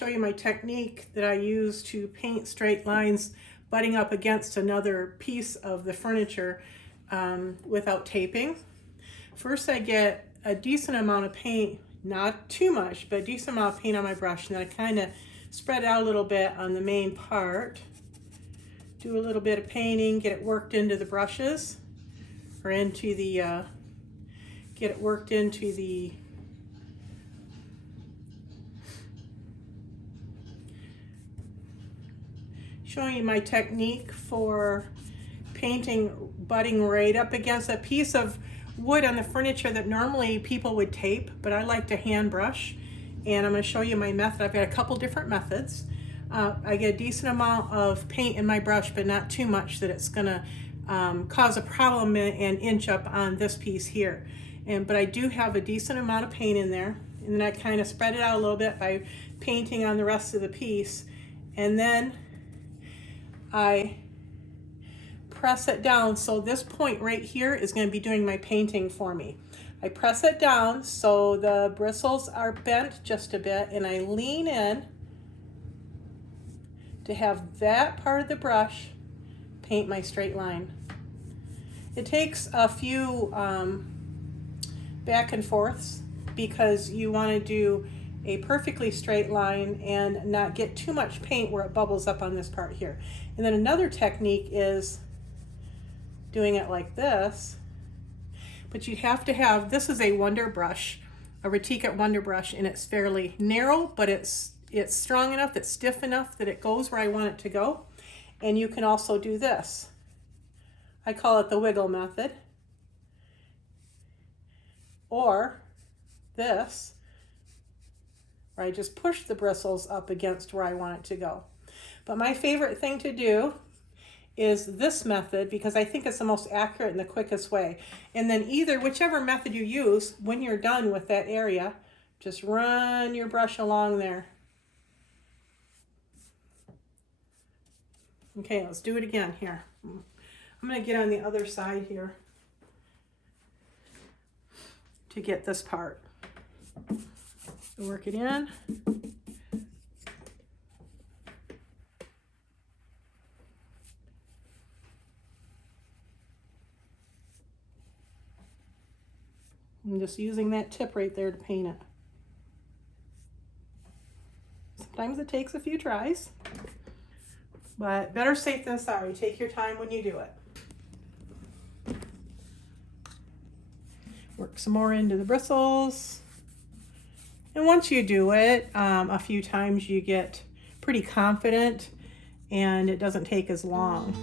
show you my technique that I use to paint straight lines butting up against another piece of the furniture without taping. First, I get a decent amount of paint, not too much, but a decent amount of paint on my brush, and then I kind of spread it out a little bit on the main part. Do a little bit of painting, get it worked into the brushes, or into the, get it worked into the showing you my technique for painting butting right up against a piece of wood on the furniture that normally people would tape, but I like to hand brush. And I'm going to show you my method. I've got a couple different methods. I get a decent amount of paint in my brush, but not too much that it's going to cause a problem and inch up on this piece here. But I do have a decent amount of paint in there, and then I kind of spread it out a little bit by painting on the rest of the piece, and then I press it down. So this point right here is going to be doing my painting for me. I press it down so the bristles are bent just a bit, and I lean in to have that part of the brush paint my straight line. It takes a few back and forths because you want to do a perfectly straight line and not get too much paint where it bubbles up on this part here. And then another technique is doing it like this, but you have to have, this is a Wonder brush, a Retica Wonder brush, and it's fairly narrow, but it's strong enough, it's stiff enough that it goes where I want it to go. And you can also do this. I call it the wiggle method. Or this, where I just push the bristles up against where I want it to go. But my favorite thing to do is this method because I think it's the most accurate and the quickest way. And then whichever method you use, when you're done with that area, just run your brush along there. Okay, let's do it again here. I'm going to get on the other side here to get this part. Work it in. I'm just using that tip right there to paint it. Sometimes it takes a few tries, but better safe than sorry. Take your time when you do it. Work some more into the bristles. And once you do it a few times, you get pretty confident and it doesn't take as long.